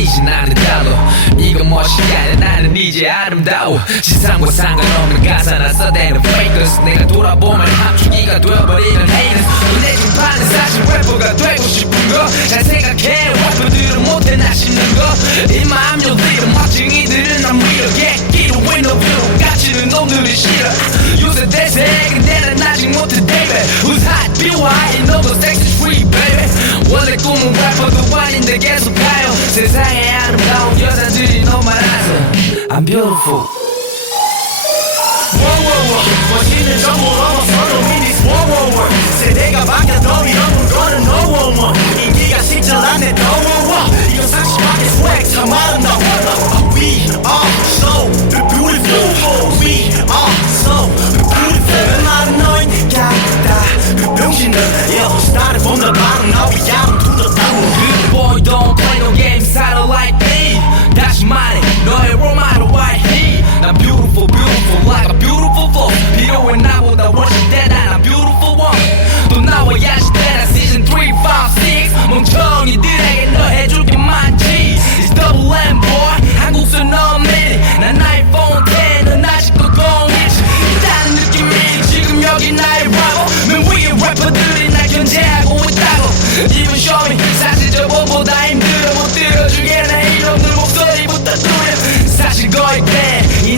보이진 않는다로 이건 멋이 아니라 나는 이제 아름다워. 지상과 상관없는 가사나 써대는 fakers 내가 돌아보면 합주기가 되어버리는 haters 내 심판은 사실 래퍼가 되고 싶은 거잘 생각해. 래퍼들은 못해 나시는 거이 마음 요들은 막쟁이들은 난 위력에 끼로 윈너뷰 깝치는 놈들이 싫어. 요새 대세 근데 난 아직 못해 꿈은 래퍼도 아닌데 계속 가요. 세상에 아름다운 여자들이 너무 많아서 I'm beautiful. 멋있는 전부 넘어서도 미니스 워워워 세대가 바뀌어도 이런 물건은 너워워 인기가 않네 너워워 이건 상식밖에 스웩 참 아름다워 We are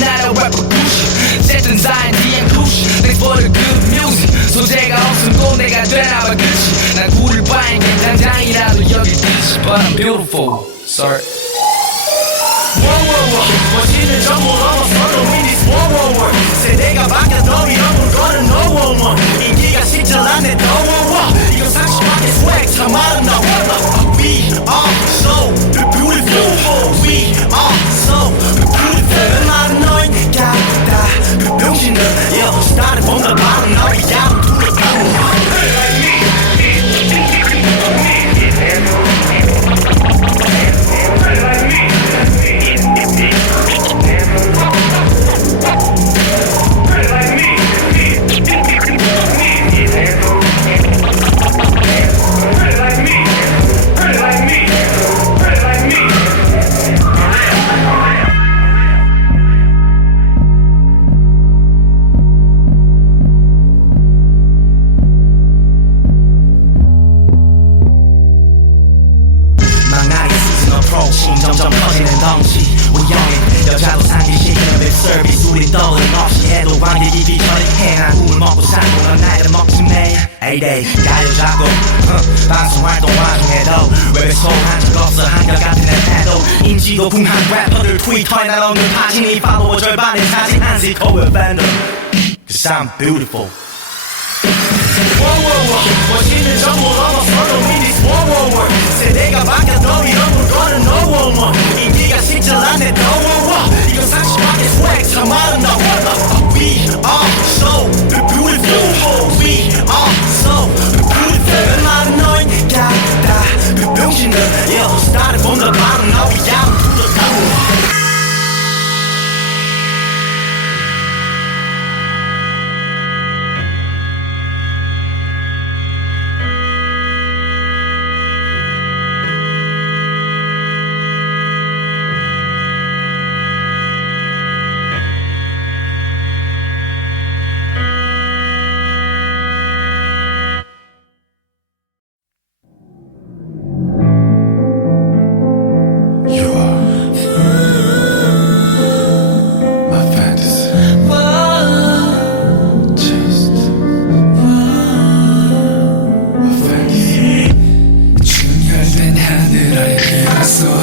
돼이 나라 래퍼 구시 쨌든 사인 DM 구시. Thanks for the good music 소재가 없음 또 내가 되나봐 그치. 난 굴을 게 당장이라도 여기 있지 But I'm beautiful Sorry 워워워 멋있는 전부 넘어서도 미니스 워워워 세대가 바뀌어도 이런 덩치 우영의 여자도 상기시키는 립 서비스. 우린 떠오른 없이 해도 관객이 비전이 행한 꿈을 먹고 살고 넌 나이를 먹지 매일 에이데이 잡고 huh, 방송 활동 와중에도 왜 소한 적 없어? 한결같은 내 태도 인지도 붕한 래퍼들 트위터에 날 언급하시니 팔로워 절반을 차지한 지코의 팬들 Cause I'm beautiful. 멋있는 전부 넘어서도 미니스 워워워 세대가 바뀌어도 이런 물건은 너워 워 인기가 식질 않네 너워워 이건 상식밖에 스웩 참 아름다워 We 誘う